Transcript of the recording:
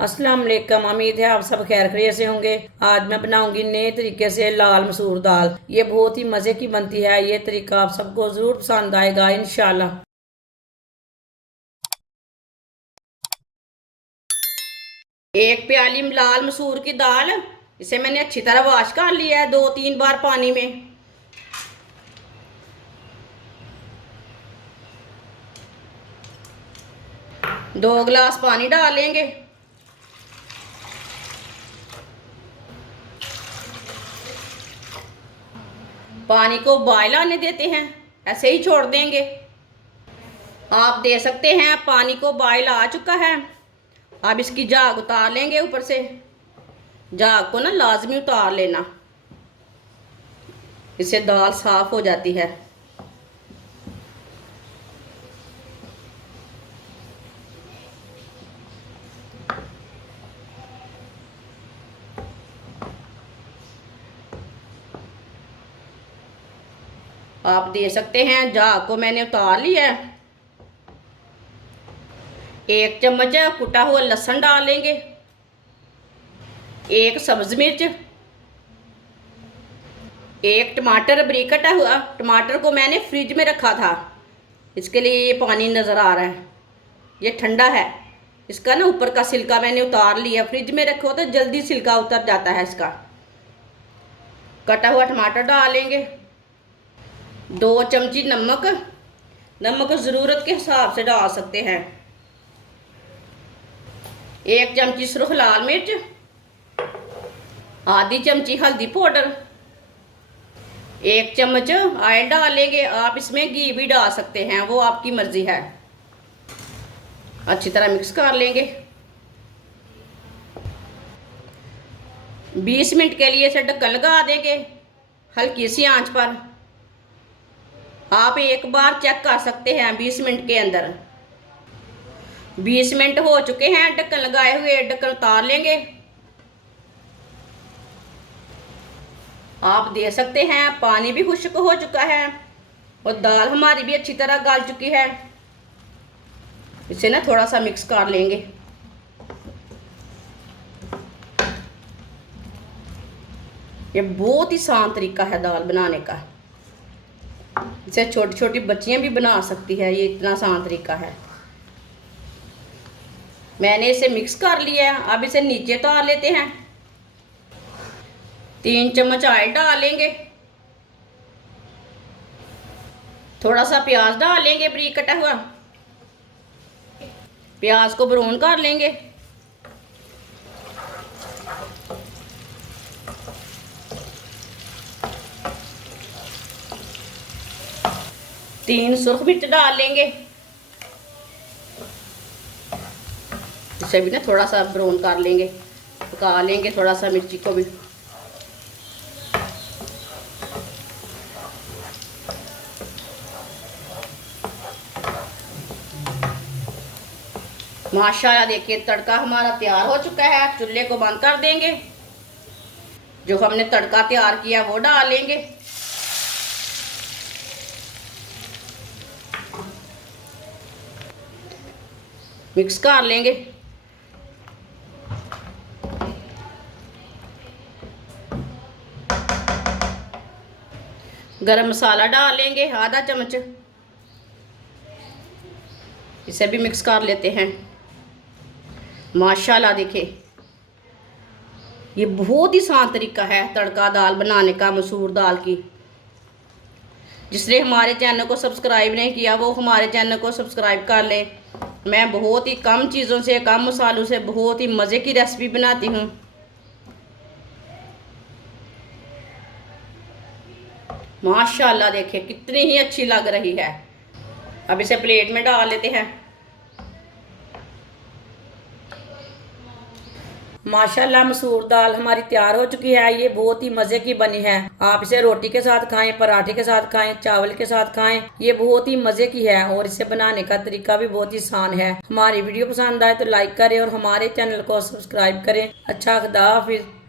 अस्सलाम वालेकुम। उम्मीद है आप सब खैर खैरियत से होंगे। आज मैं बनाऊंगी नए तरीके से लाल मसूर दाल। ये बहुत ही मज़े की बनती है। ये तरीका आप सबको ज़रूर पसंद आएगा इंशाल्लाह। एक प्याली लाल मसूर की दाल, इसे मैंने अच्छी तरह वॉश कर लिया है 2-3 बार पानी में। दो गिलास पानी डालेंगे। पानी को बॉयल आने देते हैं, ऐसे ही छोड़ देंगे। आप दे सकते हैं पानी को बॉयल आ चुका है। अब इसकी झाग उतार लेंगे ऊपर से। झाग को ना लाजमी उतार लेना, इससे दाल साफ हो जाती है। आप दे सकते हैं, झाग को मैंने उतार लिया है। 1 चम्मच कुटा हुआ लहसुन डालेंगे। 1 सब्ज मिर्च। 1 टमाटर बारीक कटा हुआ। टमाटर को मैंने फ्रिज में रखा था, इसके लिए ये पानी नज़र आ रहा है। ये ठंडा है। इसका ना ऊपर का छिलका मैंने उतार लिया। फ्रिज में रखो तो जल्दी छिलका उतर जाता है इसका। कटा हुआ टमाटर डालेंगे। 2 चमची नमक। नमक ज़रूरत के हिसाब से डाल सकते हैं। 1 चमची सुरख लाल मिर्च। आधी चमची हल्दी पाउडर। 1 चम्मच ऑयल डालेंगे। आप इसमें घी भी डाल सकते हैं, वो आपकी मर्जी है। अच्छी तरह मिक्स कर लेंगे। 20 मिनट के लिए इसे ढक्कन लगा देंगे हल्की सी आंच पर। आप एक बार चेक कर सकते हैं 20 मिनट के अंदर। 20 मिनट हो चुके हैं ढक्कन लगाए हुए। ढक्कन उतार लेंगे। आप दे सकते हैं पानी भी खुश्क हो चुका है और दाल हमारी भी अच्छी तरह गल चुकी है। इसे ना थोड़ा सा मिक्स कर लेंगे। ये बहुत ही आसान तरीका है दाल बनाने का। इसे छोटी छोटी बच्चियां भी बना सकती है, ये इतना आसान तरीका है। मैंने इसे मिक्स कर लिया है। अब इसे नीचे उतार लेते हैं। 3 चम्मच ऑयल डालेंगे। थोड़ा सा प्याज डालेंगे बारीक कटा हुआ। प्याज को ब्राउन कर लेंगे। 3 सुर्ख मिर्च डाल लेंगे। इसे भी ना थोड़ा सा ब्राउन कर लेंगे, पका लेंगे थोड़ा सा मिर्ची को भी। माशाल्लाह देखिए तड़का हमारा तैयार हो चुका है। चूल्हे को बंद कर देंगे। जो हमने तड़का तैयार किया वो डालेंगे। मिक्स कर लेंगे। गरम मसाला डालेंगे आधा चम्मच। इसे भी मिक्स कर लेते हैं। माशाल्लाह देखिए ये बहुत ही आसान तरीका है तड़का दाल बनाने का, मसूर दाल की। जिसने हमारे चैनल को सब्सक्राइब नहीं किया वो हमारे चैनल को सब्सक्राइब कर लें। मैं बहुत ही कम चीज़ों से, कम मसालों से बहुत ही मज़े की रेसिपी बनाती हूँ। माशाल्लाह देखिए कितनी ही अच्छी लग रही है। अब इसे प्लेट में डाल लेते हैं। माशाल्लाह मसूर दाल हमारी तैयार हो चुकी है। ये बहुत ही मज़े की बनी है। आप इसे रोटी के साथ खाएं, पराठे के साथ खाएं, चावल के साथ खाएं। ये बहुत ही मज़े की है और इसे बनाने का तरीका भी बहुत ही आसान है। हमारी वीडियो पसंद आए तो लाइक करें और हमारे चैनल को सब्सक्राइब करें। अच्छा, खुदा हाफिज़।